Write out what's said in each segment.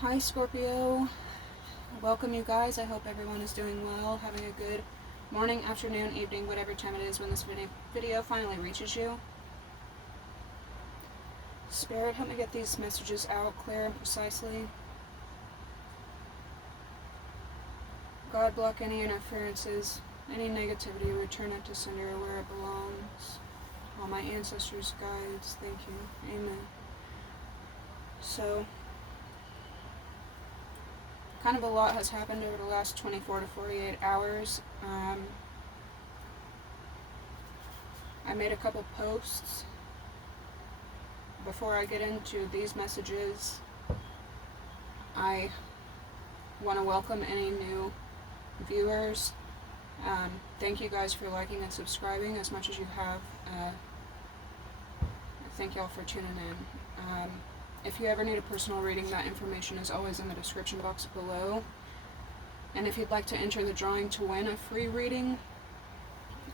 Hi Scorpio, welcome you guys. I hope everyone is doing well, having a good morning, afternoon, evening, whatever time it is when this video finally reaches you. Spirit, help me get these messages out clear and precisely. God, block any interferences, any negativity, return it to sender where it belongs. All my ancestors, guides, thank you. Amen. So, kind of a lot has happened over the last 24 to 48 hours. I made a couple posts. Before I get into these messages, I want to welcome any new viewers. Thank you guys for liking and subscribing as much as you have. Thank y'all for tuning in. If you ever need a personal reading, that information is always in the description box below. And if you'd like to enter the drawing to win a free reading,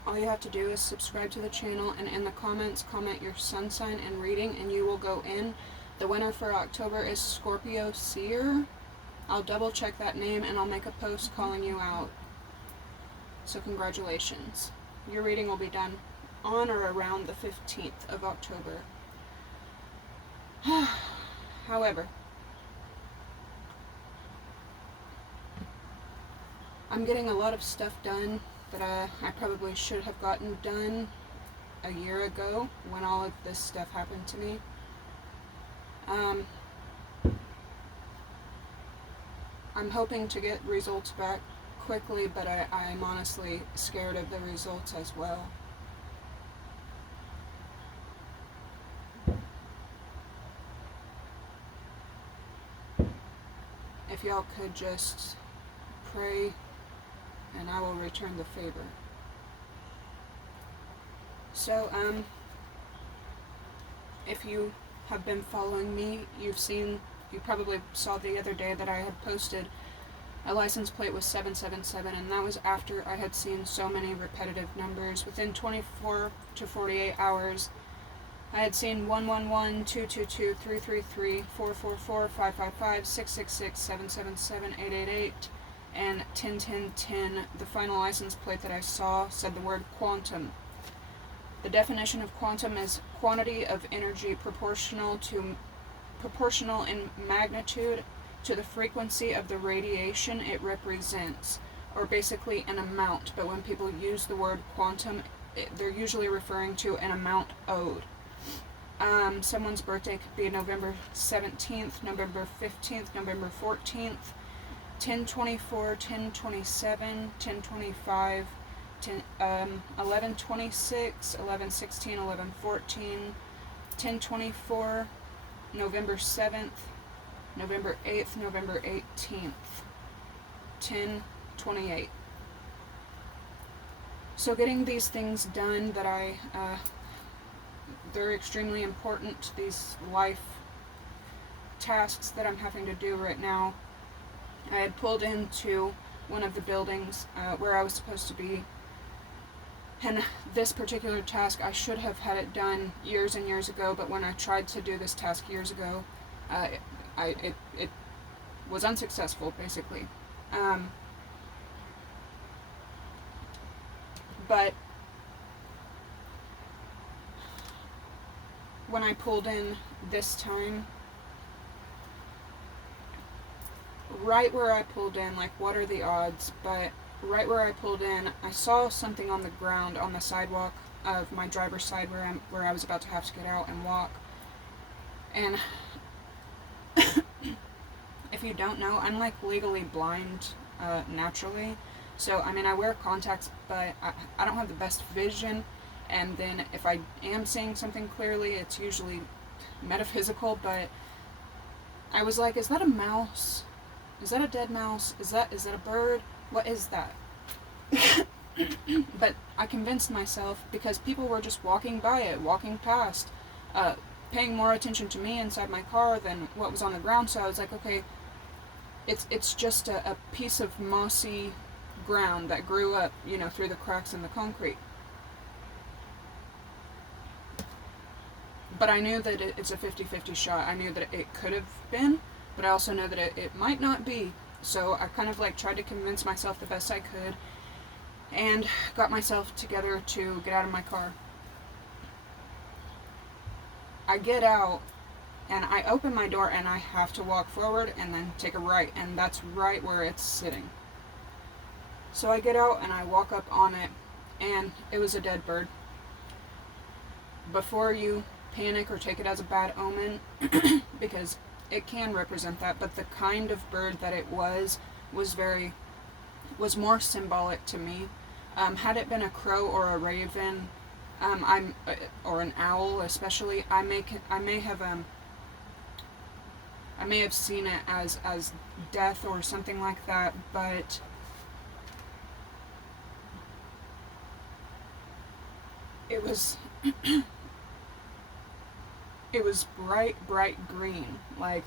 all you have to do is subscribe to the channel and in the comments comment your sun sign and reading and you will go in. The winner for October is Scorpio Seer. I'll double check that name and I'll make a post calling you out. So congratulations. Your reading will be done on or around the 15th of October. However, I'm getting a lot of stuff done that I probably should have gotten done a year ago when all of this stuff happened to me. I'm hoping to get results back quickly, but I'm honestly scared of the results as well. If y'all could just pray and I will return the favor. So, if you have been following me, you probably saw the other day that I had posted a license plate with 777, and that was after I had seen so many repetitive numbers. Within 24 to 48 hours, I had seen 111, 222, 333, 444, 555, 666, 777, 888, and 101010. The final license plate that I saw said the word quantum. The definition of quantum is quantity of energy proportional in magnitude to the frequency of the radiation it represents, or basically an amount. But when people use the word quantum, they're usually referring to an amount owed. Someone's birthday could be November 17th, November 15th, November 14th, 10/24, 10/27, 10/25, 11/26, 11/16, 11/14, 10/24, November 7th, November 8th, November 18th, 10/28. So getting these things done that they're extremely important, these life tasks that I'm having to do right now. I had pulled into one of the buildings where I was supposed to be, and this particular task, I should have had it done years and years ago, but when I tried to do this task years ago, it was unsuccessful, basically. But when I pulled in this time, right where I pulled in, like what are the odds, but right where I pulled in, I saw something on the ground on the sidewalk of my driver's side where I was about to have to get out and walk. And if you don't know, I'm like legally blind naturally. So, I mean, I wear contacts, but I don't have the best vision. And then if I am seeing something clearly, it's usually metaphysical. But I was like, is that a mouse? Is that a dead mouse? Is that a bird? What is that? But I convinced myself because people were just walking by it, walking past, paying more attention to me inside my car than what was on the ground. So I was like, okay, it's just a piece of mossy ground that grew up, through the cracks in the concrete. But I knew that it's a 50-50 shot. I knew that it could have been, but I also know that it might not be. So I kind of like tried to convince myself the best I could and got myself together to get out of my car. I get out and I open my door and I have to walk forward and then take a right, and that's right where it's sitting. So I get out and I walk up on it, and it was a dead bird. Before you panic or take it as a bad omen, because it can represent that, but the kind of bird that it was more symbolic to me. Had it been a crow or a raven, or an owl especially, I may have seen it as death or something like that, but it was it was bright green, like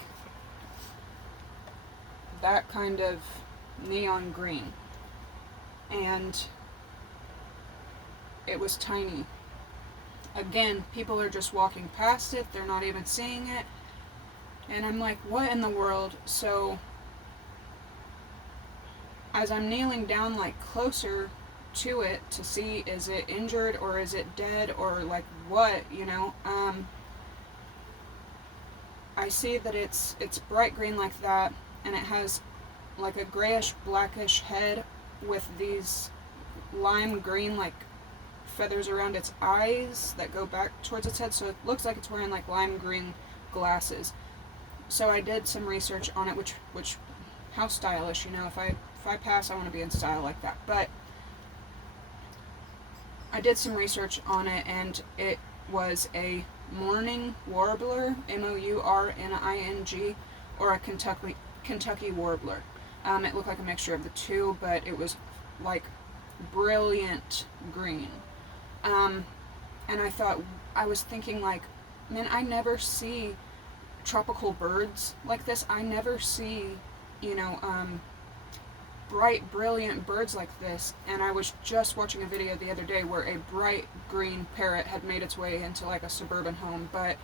that kind of neon green, and it was tiny. Again, people are just walking past it, they're not even seeing it, and I'm like, what in the world? So as I'm kneeling down like closer to it to see, is it injured or is it dead or like what, I see that it's bright green like that, and it has like a grayish blackish head with these lime green like feathers around its eyes that go back towards its head, so it looks like it's wearing like lime green glasses. So I did some research on it, which how stylish, if I pass, I want to be in style like that. But I did some research on it, and it was a mourning warbler, Mourning, or a Kentucky warbler. It looked like a mixture of the two, but it was like brilliant green. And I was thinking like, man, I never see tropical birds like this. I never see, bright, brilliant birds like this. And I was just watching a video the other day where a bright green parrot had made its way into like a suburban home. But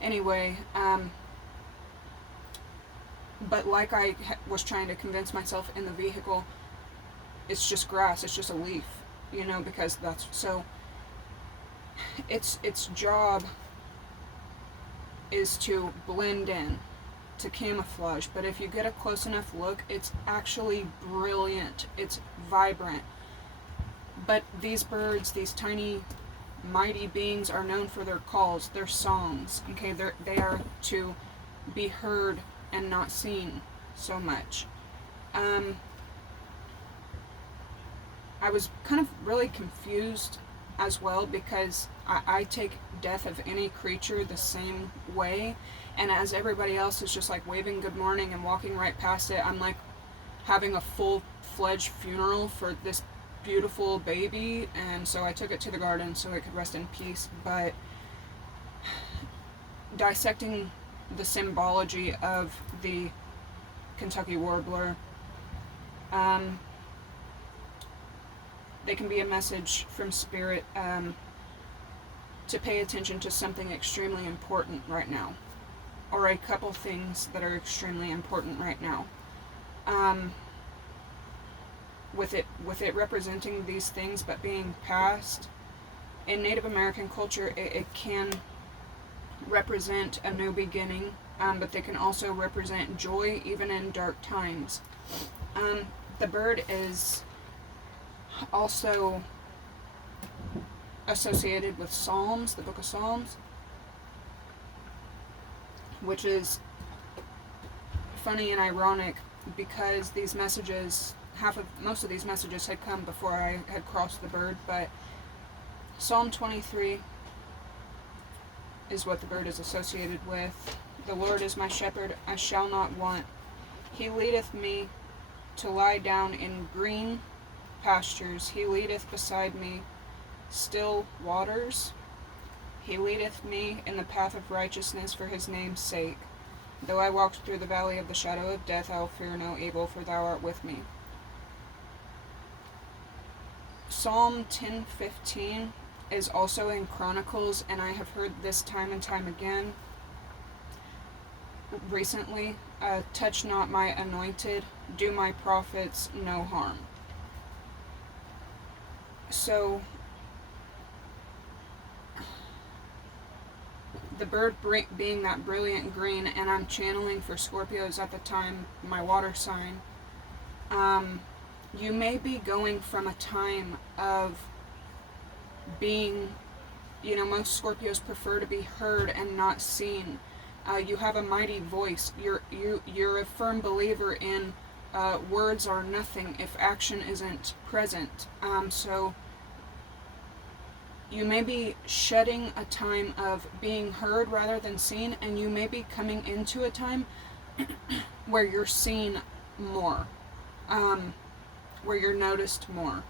anyway, but like I was trying to convince myself in the vehicle, it's just grass, it's just a leaf, because that's so. Its job is to blend in, to camouflage, but if you get a close enough look, it's actually brilliant, it's vibrant. But these birds, these tiny mighty beings, are known for their calls, their songs. Okay, they are to be heard and not seen so much. I was kind of really confused as well, because I take death of any creature the same way, and as everybody else is just like waving good morning and walking right past it, I'm like having a full-fledged funeral for this beautiful baby, and so I took it to the garden so it could rest in peace. But dissecting the symbology of the Kentucky warbler, they can be a message from spirit, to pay attention to something extremely important right now, or a couple things that are extremely important right now. With it representing these things but being past, in Native American culture, it can represent a new beginning, but they can also represent joy even in dark times. The bird is also associated with Psalms, the book of Psalms, which is funny and ironic because these messages, most of these messages had come before I had crossed the bird, but Psalm 23 is what the bird is associated with. The Lord is my shepherd, I shall not want. He leadeth me to lie down in green pastures. He leadeth beside me still waters. He leadeth me in the path of righteousness for his name's sake. Though I walk through the valley of the shadow of death, I will fear no evil, for thou art with me. Psalm 10:15 is also in Chronicles, and I have heard this time and time again. recently, touch not my anointed, do my prophets no harm. So, the bird being that brilliant green, and I'm channeling for Scorpios at the time, my water sign, you may be going from a time of being, most Scorpios prefer to be heard and not seen. You have a mighty voice. You're a firm believer in words are nothing if action isn't present. So you may be shedding a time of being heard rather than seen, and you may be coming into a time where you're seen more, where you're noticed more.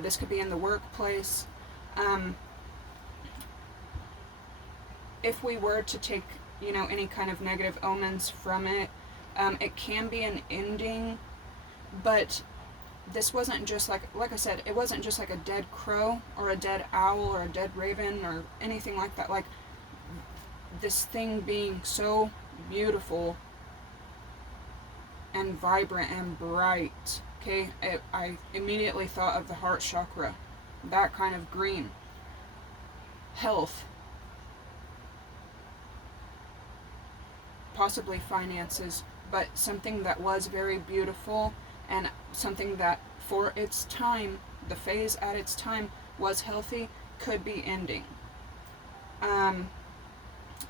This could be in the workplace. If we were to take, any kind of negative omens from it, it can be an ending, but this wasn't just like I said, it wasn't just like a dead crow or a dead owl or a dead raven or anything like that. Like, this thing being so beautiful and vibrant and bright, okay? I immediately thought of the heart chakra, that kind of green. Health, possibly finances, but something that was very beautiful and something that for its time, the phase at its time was healthy, could be ending.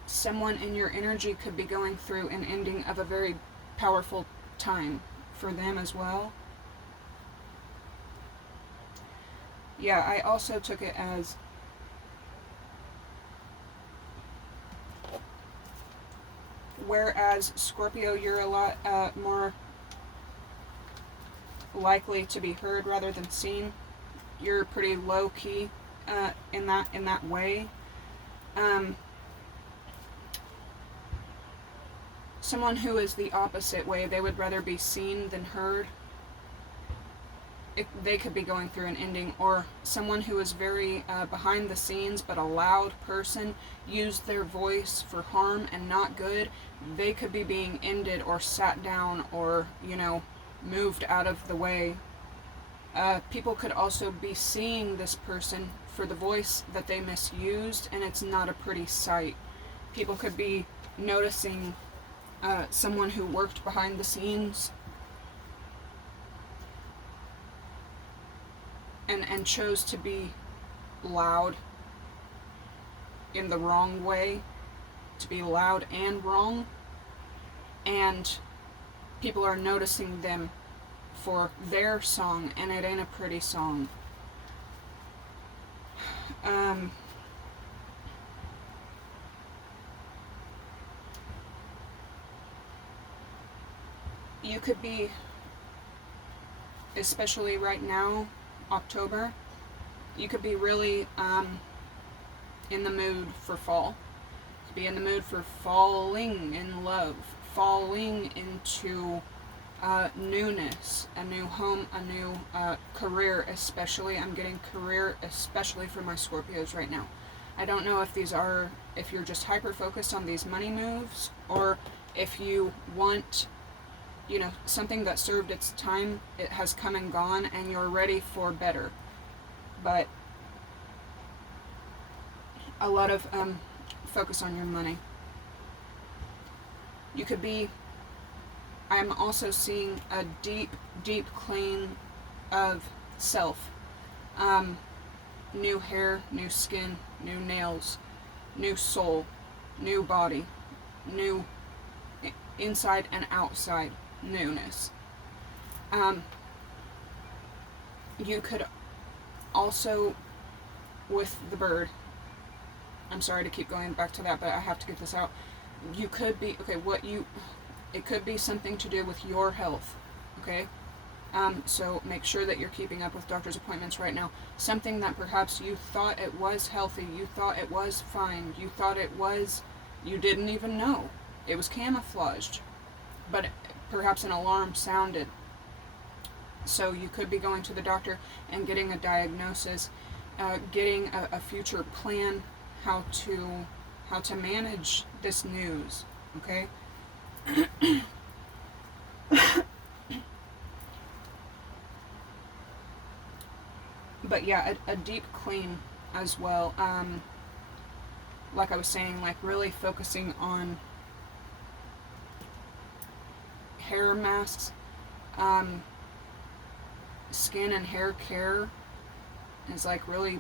Someone in your energy could be going through an ending of a very powerful time for them as well. Yeah, I also took it as whereas Scorpio, you're a lot more likely to be heard rather than seen. You're pretty low key in that way. Someone who is the opposite way, they would rather be seen than heard. They could be going through an ending, or someone who is very behind the scenes but a loud person, used their voice for harm and not good. They could be being ended or sat down or, moved out of the way. People could also be seeing this person for the voice that they misused, and it's not a pretty sight. People could be noticing someone who worked behind the scenes and chose to be loud in the wrong way, to be loud and wrong, and people are noticing them for their song, and it ain't a pretty song. You could be, especially right now, October, you could be really in the mood for fall. You could be in the mood for falling in love, falling into newness, a new home, a new career, especially. I'm getting career, especially for my Scorpios right now. I don't know if you're just hyper-focused on these money moves, or if you want, something that served its time, it has come and gone, and you're ready for better. But a lot of focus on your money. You could be, I'm also seeing a deep, deep clean of self. New hair, new skin, new nails, new soul, new body, new inside and outside newness. You could also, with the bird, I'm sorry to keep going back to that, but I have to get this out. You could be, it could be something to do with your health, okay? So make sure that you're keeping up with doctor's appointments right now. Something that perhaps you thought it was healthy, you thought it was fine, you thought it was, you didn't even know. It was camouflaged, but perhaps an alarm sounded. So you could be going to the doctor and getting a diagnosis, getting a future plan, how to manage this news, okay? But yeah, a deep clean as well. Like I was saying, like really focusing on hair masks, skin and hair care is like really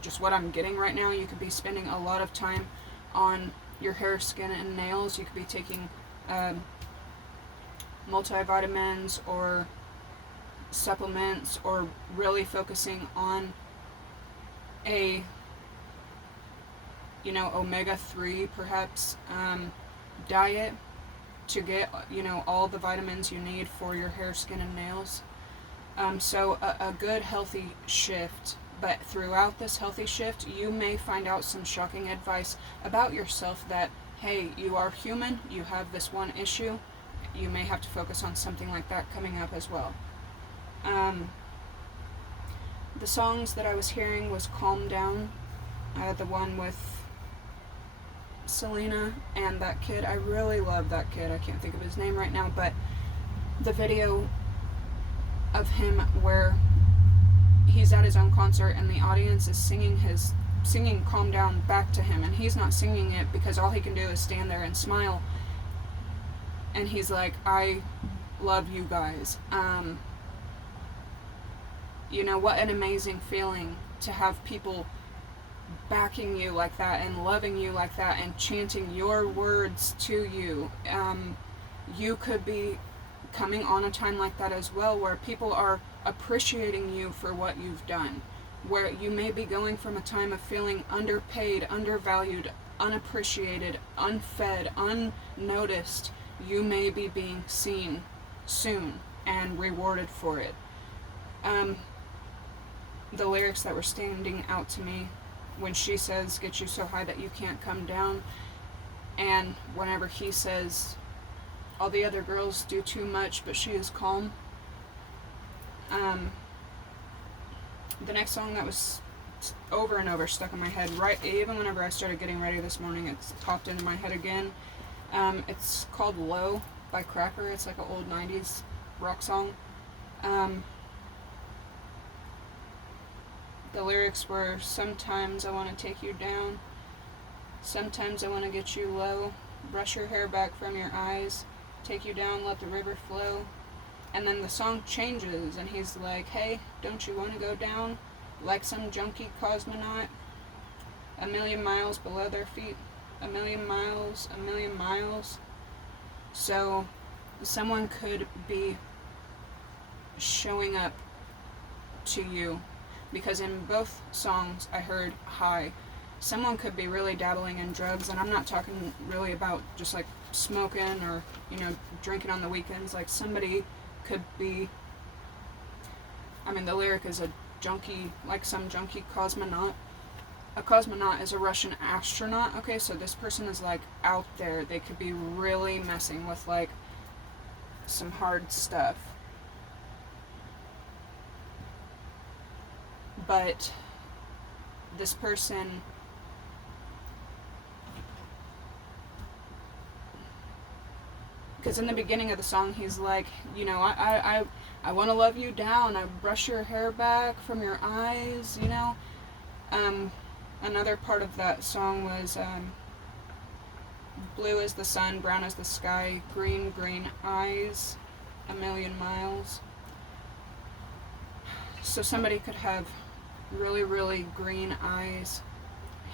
just what I'm getting right now. You could be spending a lot of time on your hair, skin, and nails. You could be taking multivitamins or supplements, or really focusing on a omega-3 perhaps diet to get all the vitamins you need for your hair, skin, and nails. So a good healthy shift. But throughout this healthy shift, you may find out some shocking advice about yourself that, hey, you are human, you have this one issue, you may have to focus on something like that coming up as well. The songs that I was hearing was Calm Down, the one with Selena and that kid. I really love that kid. I can't think of his name right now, but the video of him where he's at his own concert and the audience is singing Calm Down back to him, and he's not singing it because all he can do is stand there and smile, and he's like, I love you guys. What an amazing feeling to have people backing you like that and loving you like that and chanting your words to you. You could be coming on a time like that as well, where people are appreciating you for what you've done, where you may be going from a time of feeling underpaid, undervalued, unappreciated, unfed, unnoticed. You may be being seen soon and rewarded for it. The lyrics that were standing out to me when she says, get you so high that you can't come down, and whenever he says, all the other girls do too much, but she is calm. The next song that was over and over stuck in my head, right, even whenever I started getting ready this morning, it's popped into my head again. It's called Low by Cracker. It's like an old 90s rock song. The lyrics were, sometimes I want to take you down, sometimes I want to get you low, brush your hair back from your eyes, take you down, let the river flow. And then the song changes and he's like, hey, don't you want to go down like some junkie cosmonaut, 1,000,000 miles below their feet, 1,000,000 miles, 1,000,000 miles. So someone could be showing up to you, because in both songs I heard high. Someone could be really dabbling in drugs, and I'm not talking really about just like smoking or drinking on the weekends. Like somebody could be, the lyric is a junkie, like some junkie cosmonaut. A cosmonaut is a Russian astronaut. Okay, so this person is like out there. They could be really messing with like some hard stuff. But this person because in the beginning of the song he's like, I want to love you down, I brush your hair back from your eyes, Another part of that song was blue as the sun, brown as the sky, green eyes, 1,000,000 miles. So somebody could have really, really green eyes,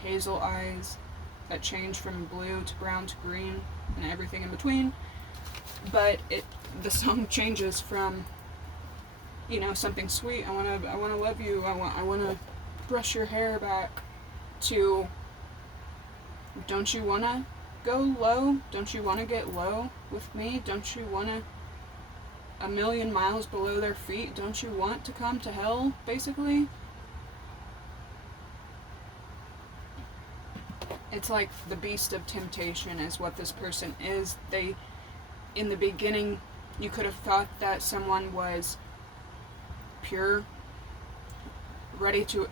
hazel eyes that change from blue to brown to green and everything in between. But the song changes from, something sweet, I wanna love you, I wanna brush your hair back, to don't you wanna go low? Don't you wanna get low with me? Don't you wanna 1,000,000 miles below their feet? Don't you want to come to hell, basically? It's like the beast of temptation is what this person is. In the beginning, you could have thought that someone was pure, ready to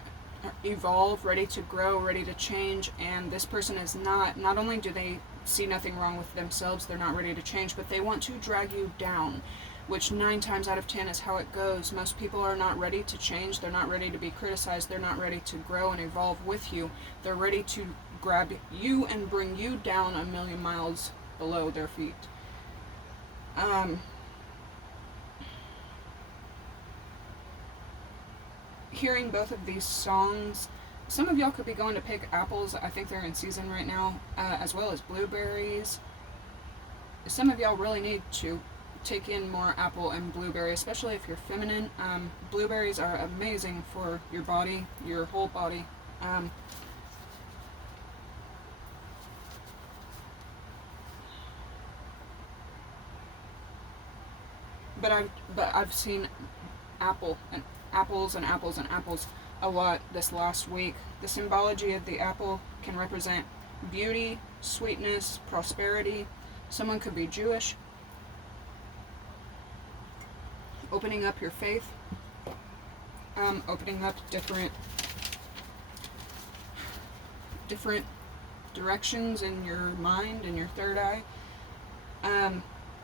evolve, ready to grow, ready to change, and this person is not. Not only do they see nothing wrong with themselves, they're not ready to change, but they want to drag you down, which 9 times out of 10 is how it goes. Most people are not ready to change, they're not ready to be criticized, they're not ready to grow and evolve with you. They're ready to grab you and bring you down a million miles below their feet. Hearing both of these songs, some of y'all could be going to pick apples. I think they're in season right now, as well as blueberries. Some of y'all really need to take in more apple and blueberry, especially if you're feminine. Blueberries are amazing for your body, your whole body. But I've seen apples and apples a lot this last week. The symbology of the apple can represent beauty, sweetness, prosperity. Someone could be Jewish. Opening up your faith. Opening up different directions in your mind and your third eye.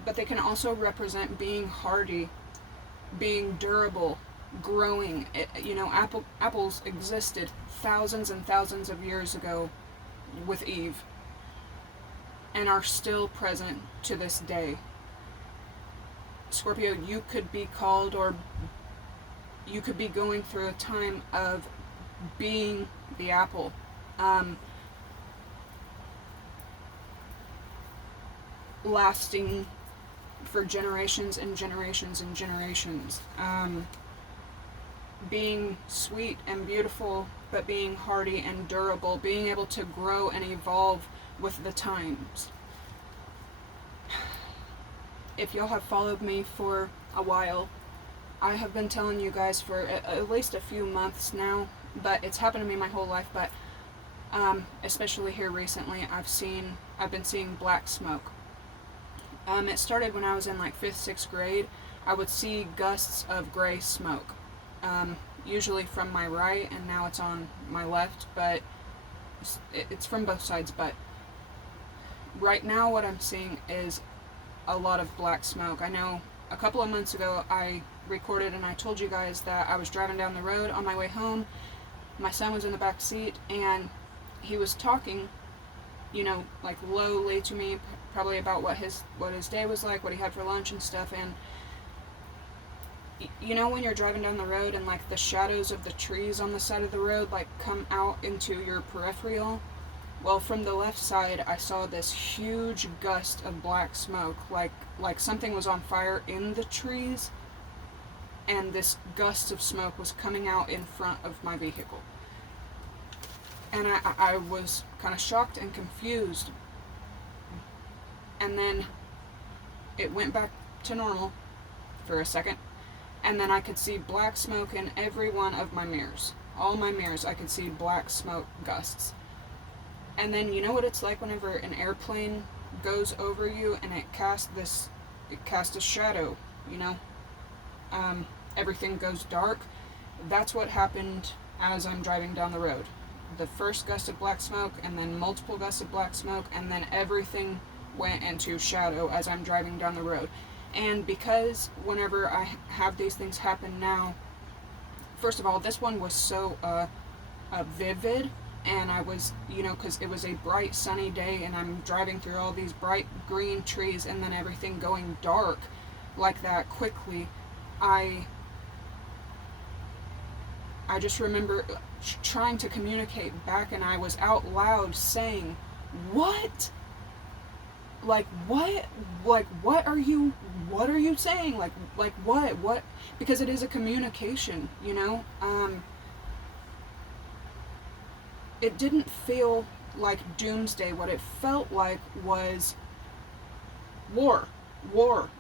But they can also represent being hardy, being durable, growing. Apples existed thousands and thousands of years ago with Eve and are still present to this day. Scorpio, you could be called, or you could be going through a time of being the apple. Lasting for generations and generations and generations. Being sweet and beautiful, but being hardy and durable, being able to grow and evolve with the times. If y'all have followed me for a while, I have been telling you guys for at least a few months now, but it's happened to me my whole life, but especially here recently, I've been seeing black smoke. It started when I was in like 5th, 6th grade. I would see gusts of gray smoke, usually from my right, and now it's on my left, but it's from both sides. But right now what I'm seeing is a lot of black smoke. I know a couple of months ago I recorded and I told you guys that I was driving down the road on my way home. My son was in the back seat and he was talking, like lowly to me, probably about what his day was like, what he had for lunch and stuff. And when you're driving down the road and like the shadows of the trees on the side of the road like come out into your peripheral, well, from the left side I saw this huge gust of black smoke, like something was on fire in the trees, and this gust of smoke was coming out in front of my vehicle. And I was kind of shocked and confused. And then it went back to normal for a second. And then I could see black smoke in every one of my mirrors. All my mirrors, I could see black smoke gusts. And then you know what it's like whenever an airplane goes over you and it casts a shadow, everything goes dark. That's what happened as I'm driving down the road. The first gust of black smoke, and then multiple gusts of black smoke, and then everything went into shadow as I'm driving down the road. And because whenever I have these things happen now, first of all, this one was so vivid, and I was, because it was a bright sunny day and I'm driving through all these bright green trees and then everything going dark like that quickly. I just remember trying to communicate back, and I was out loud saying, what? Like, what? Like, what are you saying? Like, what? Because it is a communication, It didn't feel like doomsday. What it felt like was war,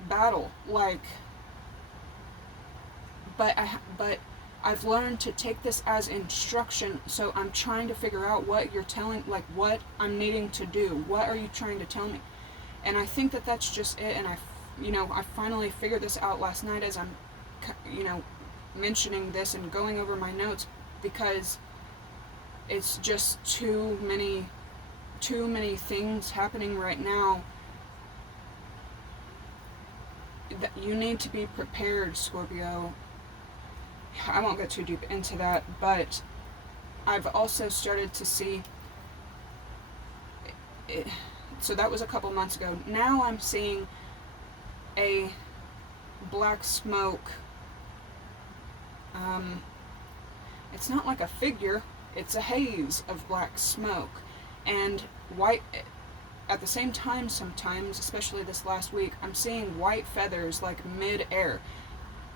battle, but I've learned to take this as instruction, so I'm trying to figure out what you're telling, like what I'm needing to do. What are you trying to tell me? And I think that that's just it. And I finally figured this out last night as I'm, mentioning this and going over my notes, because it's just too too many things happening right now that you need to be prepared, Scorpio. I won't get too deep into that, but I've also started to see it, so that was a couple months ago. Now I'm seeing a black smoke. It's not like a figure, it's a haze of black smoke. And white, at the same time sometimes, especially this last week, I'm seeing white feathers like mid-air.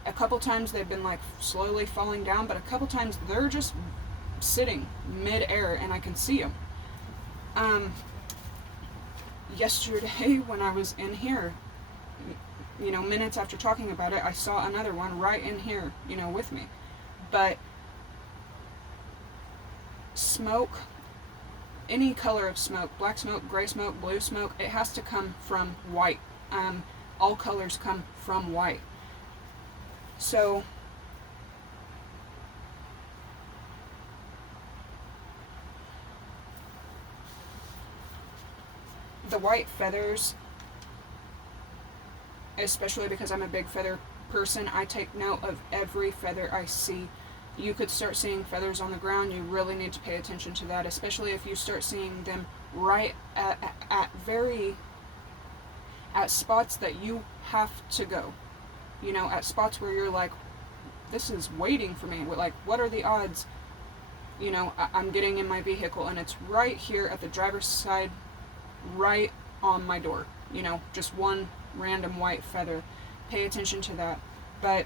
A couple times they've been like slowly falling down, but a couple times they're just sitting mid-air and I can see them. Yesterday when I was in here, minutes after talking about it, I saw another one right in here, with me. But smoke, any color of smoke, black smoke, gray smoke, blue smoke, it has to come from white. All colors come from white. So the white feathers, especially because I'm a big feather person, I take note of every feather I see. You could start seeing feathers on the ground. You really need to pay attention to that, especially if you start seeing them right at spots that you have to go. At spots where you're like, this is waiting for me. Like, what are the odds? I'm getting in my vehicle and it's right here at the driver's side, right on my door. Just one random white feather. Pay attention to that. But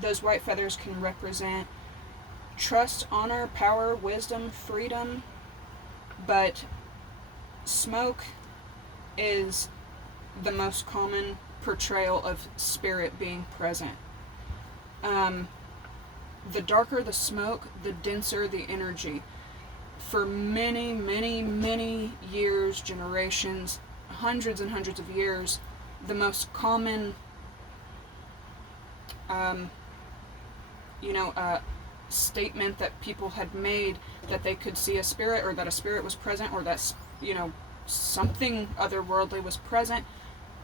those white feathers can represent trust, honor, power, wisdom, freedom. But smoke is the most common portrayal of spirit being present. The darker the smoke, the denser the energy. For many, many, many years, generations, hundreds and hundreds of years, the most common statement that people had made that they could see a spirit, or that a spirit was present, or that something otherworldly was present,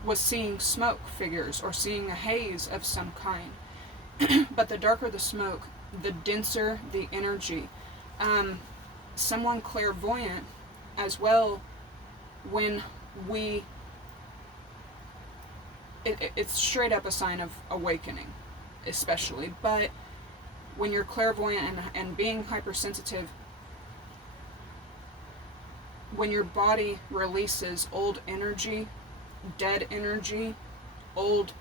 was seeing smoke figures or seeing a haze of some kind. But the darker the smoke, the denser the energy. Someone clairvoyant as well, when it's straight up a sign of awakening, especially. But when you're clairvoyant and being hypersensitive, when your body releases old energy, dead energy, old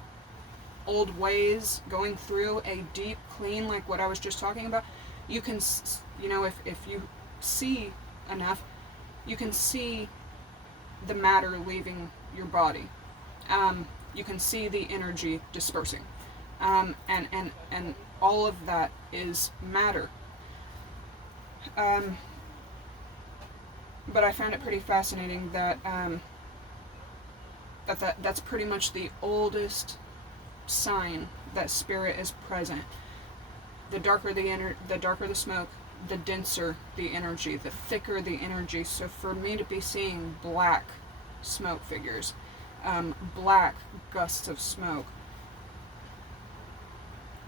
ways, going through a deep clean, like what I was just talking about, you can, if you see enough, you can see the matter leaving your body. You can see the energy dispersing. And all of that is matter. But I found it pretty fascinating that that's pretty much the oldest sign that spirit is present. The darker the darker the smoke, the denser the energy, the thicker the energy. So for me to be seeing black smoke figures, black gusts of smoke,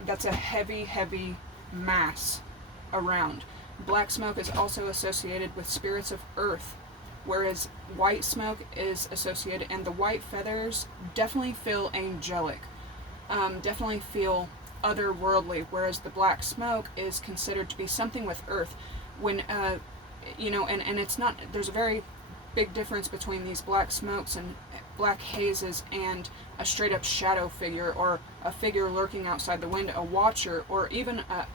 that's a heavy, heavy mass around. Black smoke is also associated with spirits of earth, whereas white smoke is associated, and the white feathers definitely feel angelic, definitely feel otherworldly, whereas the black smoke is considered to be something with earth. When and it's not, there's a very big difference between these black smokes and black hazes and a straight up shadow figure, or a figure lurking outside the window, a watcher, or even a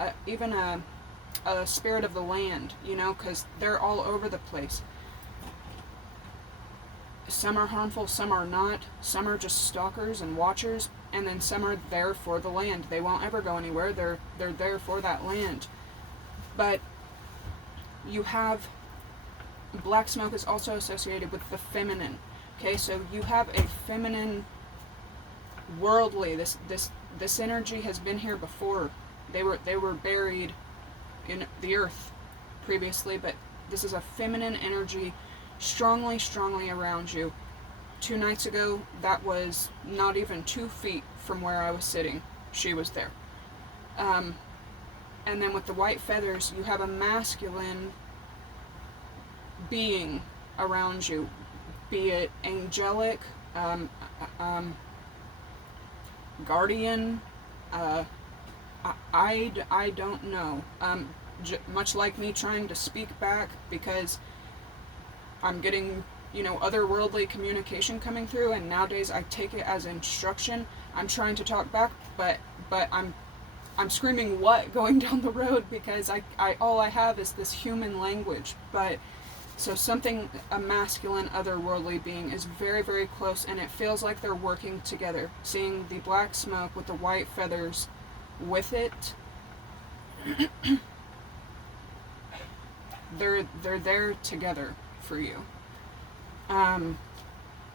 spirit of the land, because they're all over the place. Some are harmful, some are not. Some are just stalkers and watchers, and then some are there for the land. They won't ever go anywhere. They're there for that land. But you have, black smoke is also associated with the feminine. Okay, so you have a feminine, worldly. This energy has been here before. They were buried in the earth previously, but This is a feminine energy strongly, strongly around you. 2 nights ago, that was not even 2 feet from where I was sitting. She was there. And then with the white feathers, you have a masculine being around you, be it angelic, guardian, I don't know. Much like me trying to speak back because I'm getting, otherworldly communication coming through, and nowadays I take it as instruction. I'm trying to talk back, but I'm screaming what going down the road because I all I have is this human language. But so something, a masculine otherworldly being is very, very close, and it feels like they're working together. Seeing the black smoke with the white feathers with it, they're there together for you. And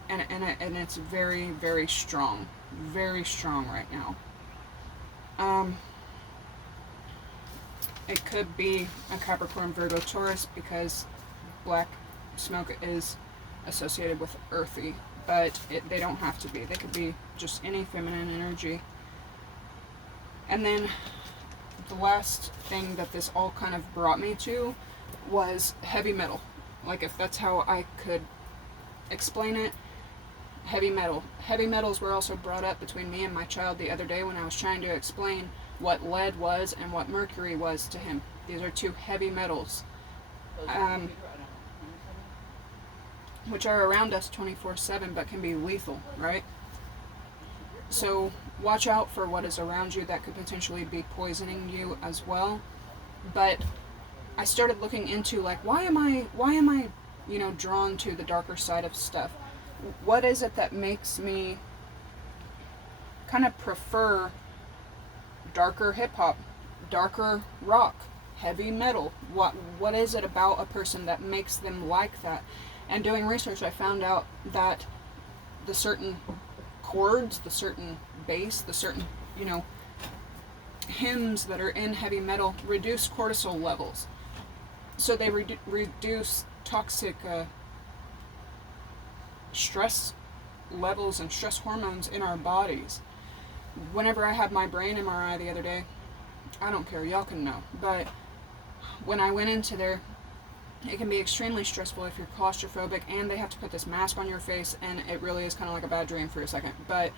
it's very, very strong right now. It could be a Capricorn, Virgo, Taurus, because black smoke is associated with earthy, but they don't have to be. They could be just any feminine energy. And then the last thing that this all kind of brought me to was heavy metal. Like, if that's how I could explain it, heavy metal. Heavy metals were also brought up between me and my child the other day when I was trying to explain what lead was and what mercury was to him. These are 2 heavy metals, which are around us 24/7 but can be lethal, right? So watch out for what is around you that could potentially be poisoning you as well. But I started looking into, like, why am I drawn to the darker side of stuff? What is it that makes me kind of prefer darker hip-hop, darker rock, heavy metal? What is it about a person that makes them like that? And doing research, I found out that the certain chords, the certain bass, the certain, hymns that are in heavy metal reduce cortisol levels. So they reduce toxic stress levels and stress hormones in our bodies. Whenever I had my brain MRI the other day, I don't care, y'all can know, but when I went into there, it can be extremely stressful if you're claustrophobic, and they have to put this mask on your face, and it really is kind of like a bad dream for a second. But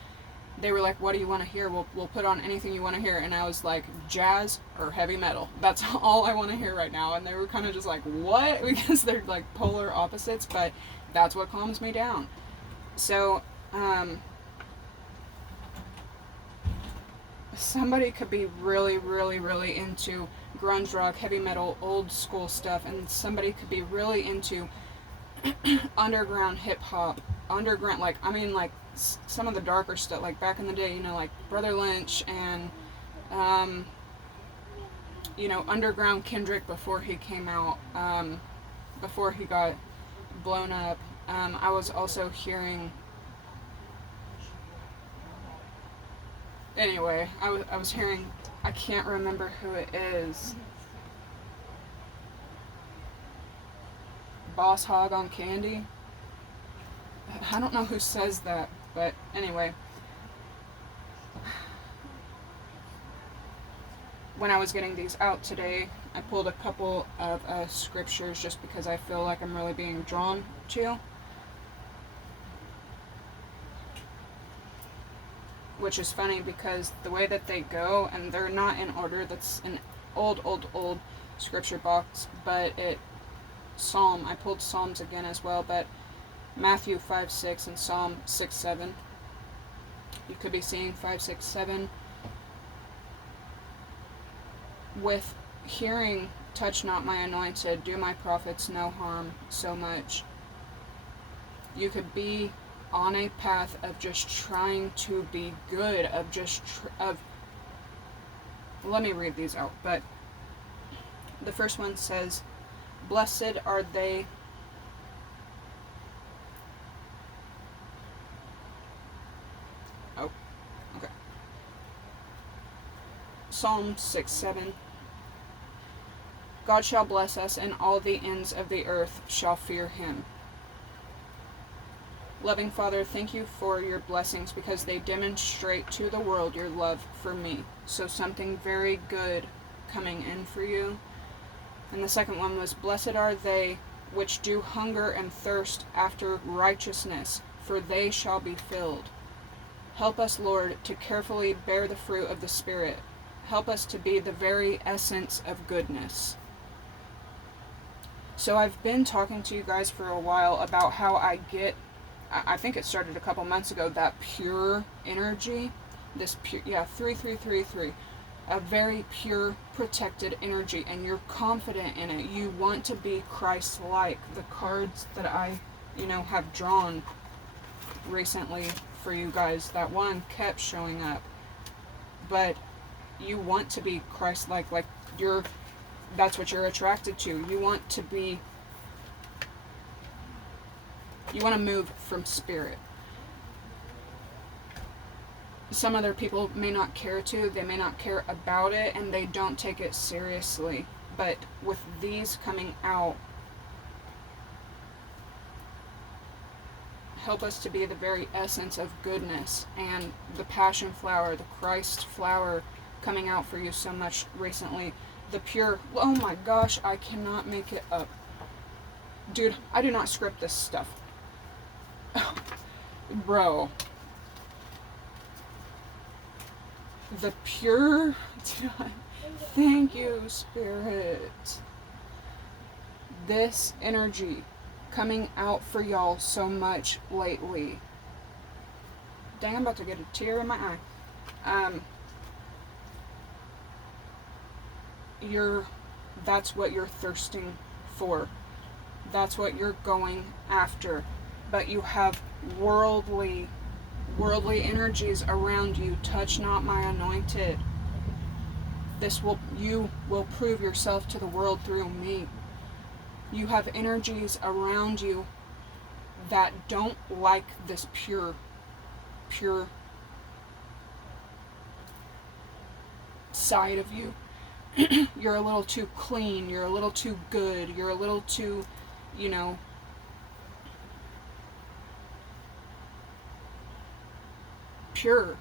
they were like, what do you want to hear? We'll put on anything you want to hear. And I was like, jazz or heavy metal. That's all I want to hear right now. And they were kind of just like, what? Because they're like polar opposites, but that's what calms me down. So, somebody could be really, really, really into grunge rock, heavy metal, old school stuff, and somebody could be really into underground hip hop, underground, like some of the darker stuff, like back in the day, like Brother Lynch and, underground Kendrick before he came out, before he got blown up. I was also hearing, anyway, I was hearing, I can't remember who it is, Boss Hog on Candy. I don't know who says that, but anyway. When I was getting these out today, I pulled a couple of scriptures just because I feel like I'm really being drawn to. Which is funny because the way that they go, and they're not in order, that's an old scripture box, but I pulled Psalms again as well, but Matthew 5:6 and Psalm 6:7. You could be seeing 5:6:7 with hearing, touch not my anointed, do my prophets no harm so much. You could be on a path of just trying to be good, let me read these out, but the first one says, blessed are they Psalm 6:7. God shall bless us, and all the ends of the earth shall fear him. Loving Father, thank you for your blessings because they demonstrate to the world your love for me. So something very good coming in for you. And the second one was, blessed are they which do hunger and thirst after righteousness, for they shall be filled. Help us, Lord, to carefully bear the fruit of the Spirit. Help us to be the very essence of goodness. So I've been talking to you guys for a while about how I think it started a couple months ago, that pure energy, this pure, 3333, a very pure, protected energy, and you're confident in it. You want to be Christ-like. The cards that I, have drawn recently for you guys, that one kept showing up. But you want to be Christ-like, that's what you're attracted to. You want to move from spirit. Some other people may not care to, they may not care about it, and they don't take it seriously. But with these coming out, help us to be the very essence of goodness, and the passion flower, the Christ flower coming out for you so much recently. The pure, oh my gosh, I cannot make it up. Dude, I do not script this stuff. Bro. The pure, thank you, Spirit. This energy coming out for y'all so much lately. Dang, I'm about to get a tear in my eye. That's what you're thirsting for. That's what you're going after. But you have worldly energies around you. Touch not my anointed. You will prove yourself to the world through me. You have energies around you that don't like this pure side of you. You're a little too clean, you're a little too good, you're a little too, pure.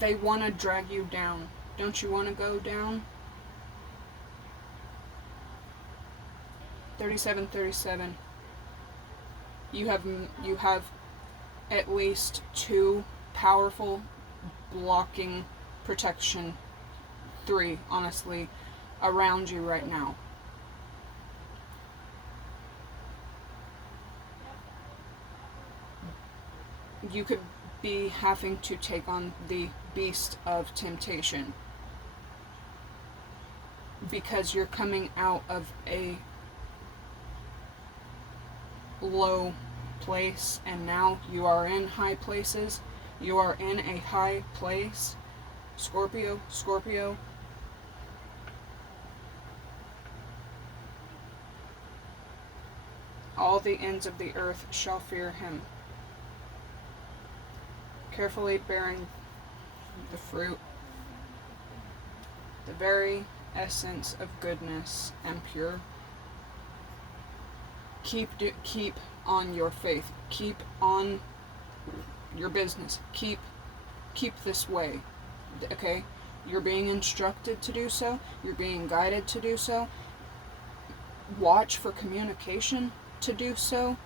They want to drag you down. Don't you want to go down? 3737. You have at least 2 powerful blocking protection, 3 honestly, around you right now. You could be having to take on the beast of temptation because you're coming out of a low place and now you are in high places. You are in a high place. Scorpio. All the ends of the earth shall fear him. Carefully bearing the fruit, the very essence of goodness and pure. Keep on your faith. Keep on your business. Keep this way. Okay? You're being instructed to do so. You're being guided to do so. Watch for communication to do so.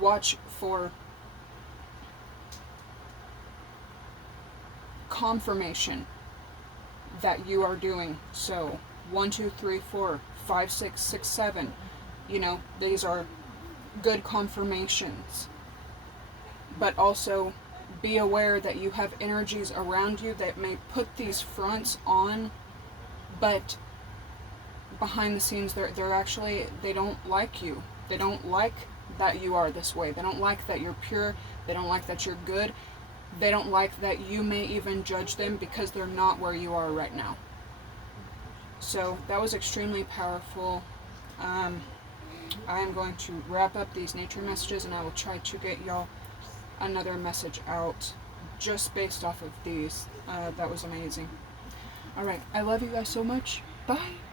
Watch for confirmation that you are doing so. 1, 2, 3, 4, 5, 6, 6, 7. These are good confirmations. But also be aware that you have energies around you that may put these fronts on, but behind the scenes they don't like you. They don't like that you are this way. They don't like that you're pure. They don't like that you're good. They don't like that you may even judge them because they're not where you are right now. So that was extremely powerful. I am going to wrap up these nature messages and I will try to get y'all another message out just based off of these. That was amazing. Alright, I love you guys so much. Bye.